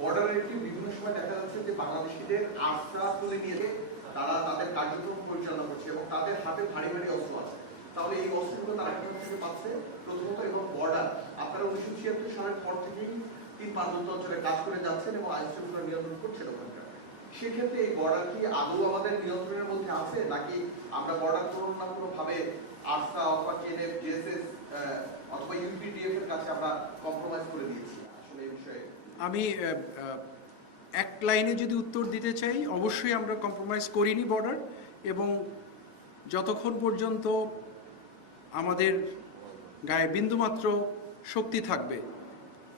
বর্ডারের একটি বিভিন্ন সময় দেখা যাচ্ছে যে বাংলাদেশিদের আশ্রা তুলে নিয়ে তারা তাদের কার্যক্রম পরিচালনা করছে এবং তাদের হাতে ভারী ভারী অস্ত্র আছে। তাহলে এই অস্ত্রগুলো তারা কিভাবে থেকে পাচ্ছে প্রথমত, এবং বর্ডার আপনারা 1976 সালের পর থেকেই 3 পার্বত্য অঞ্চলে কাজ করে যাচ্ছেন এবং আইন শৃঙ্খলা নিয়ন্ত্রণ করছেন ওখানকার। সেক্ষেত্রে এই বর্ডার কি আদৌ আমাদের নিয়ন্ত্রণের মধ্যে আছে, নাকি আমরা বর্ডার কোনো না কোনো ভাবে আরসা অথবা কেএনএফ, জেএসএস অথবা ইউপিডিএফ এর কাছে আমরা কম্প্রোমাইজ করে দিয়েছি? আসলে এই বিষয়ে আমি এক লাইনে যদি উত্তর দিতে চাই, অবশ্যই আমরা কম্প্রোমাইজ করিনি বর্ডার, এবং যতক্ষণ পর্যন্ত আমাদের গায়ে বিন্দুমাত্র শক্তি থাকবে,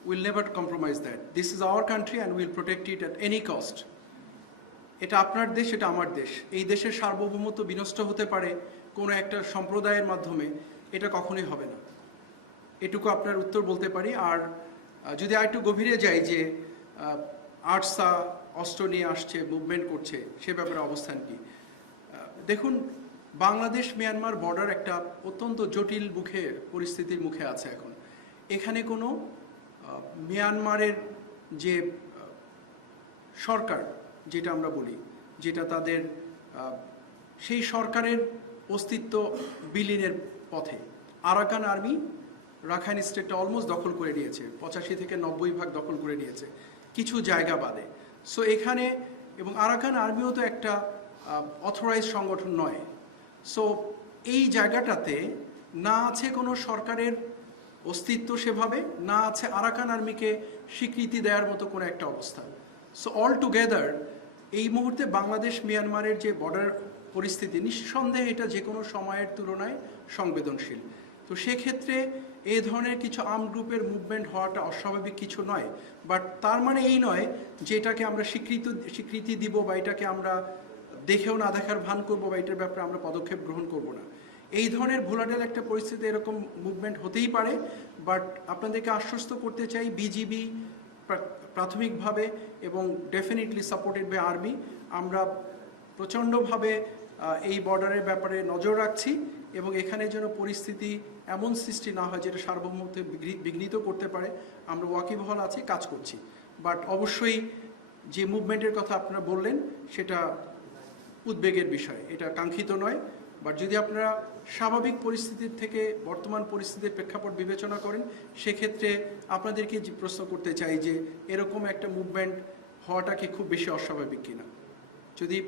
will never compromise that. This is our country and will protect it at any cost. এটা আপনার দেশ, এটা আমার দেশ। এই দেশের সার্বভৌমত্ব বিনষ্ট হতে পারে কোনো একটা সম্প্রদায়ের মাধ্যমে, এটা কখনোই হবে না। এটুকু আপনার উত্তর বলতে পারি। আর যদি আর একটু গভীরে যাই যে আরসা অস্ত্র নিয়ে আসছে, মুভমেন্ট করছে, সে ব্যাপারে অবস্থান কি? দেখুন, বাংলাদেশ মিয়ানমার বর্ডার একটা অত্যন্ত জটিল পরিস্থিতির মুখে আছে এখন। এখানে কোনো মিয়ানমারের যে সরকার, যেটা আমরা বলি, যেটা তাদের সেই সরকারের অস্তিত্ব বিলীনের পথে। আরাকান আর্মি রাখাইন স্টেটটা অলমোস্ট দখল করে নিয়েছে, 85 থেকে 90% দখল করে নিয়েছে, কিছু জায়গা বাদে। সো এখানে, এবং আরাকান আর্মিও তো একটা অথরাইজ সংগঠন নয়। সো এই জায়গাটাতে না আছে কোনো সরকারের অস্তিত্ব সেভাবে, না আছে আরাকান আর্মিকে স্বীকৃতি দেওয়ার মতো কোনো একটা অবস্থা। সো অল টুগেদার এই মুহূর্তে বাংলাদেশ মিয়ানমারের যে বর্ডার পরিস্থিতি, নিঃসন্দেহে এটা যে কোনো সময়ের তুলনায় সংবেদনশীল। তো সেক্ষেত্রে এই ধরনের কিছু আর্ম গ্রুপের মুভমেন্ট হওয়াটা অস্বাভাবিক কিছু নয়। বাট তার মানে এই নয় যে এটাকে আমরা স্বীকৃতি দিব, বা এটাকে আমরা দেখেও না দেখার ভান করবো, বা এটার ব্যাপারে আমরা পদক্ষেপ গ্রহণ করব না। এই ধরনের ভোলাটাইল একটা পরিস্থিতি, এরকম মুভমেন্ট হতেই পারে। বাট আপনাদেরকে আশ্বস্ত করতে চাই, বিজিবি প্রাথমিকভাবে এবং ডেফিনেটলি সাপোর্টেড বাই আর্মি, আমরা প্রচণ্ডভাবে এই বর্ডারের ব্যাপারে নজর রাখছি, এবং এখানে যেন পরিস্থিতি এমন সৃষ্টি না হয় যেটা সার্বভৌমত্ব বিঘ্নিত করতে পারে। আমরা ওয়াকিবহাল আছি, কাজ করছি। বাট অবশ্যই যে মুভমেন্টের কথা আপনারা বললেন, সেটা উদ্বেগের বিষয়, এটা কাঙ্ক্ষিত নয়। বাট যদি আপনারা স্বাভাবিক পরিস্থিতির থেকে বর্তমান পরিস্থিতির প্রেক্ষাপট বিবেচনা করেন, সেক্ষেত্রে আপনাদেরকে প্রশ্ন করতে চাই যে এরকম একটা মুভমেন্ট হওয়াটা কি খুব বেশি অস্বাভাবিক কিনা? যদি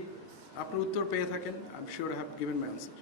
আপনার উত্তর পেয়ে থাকেন, I am sure I have given my answer.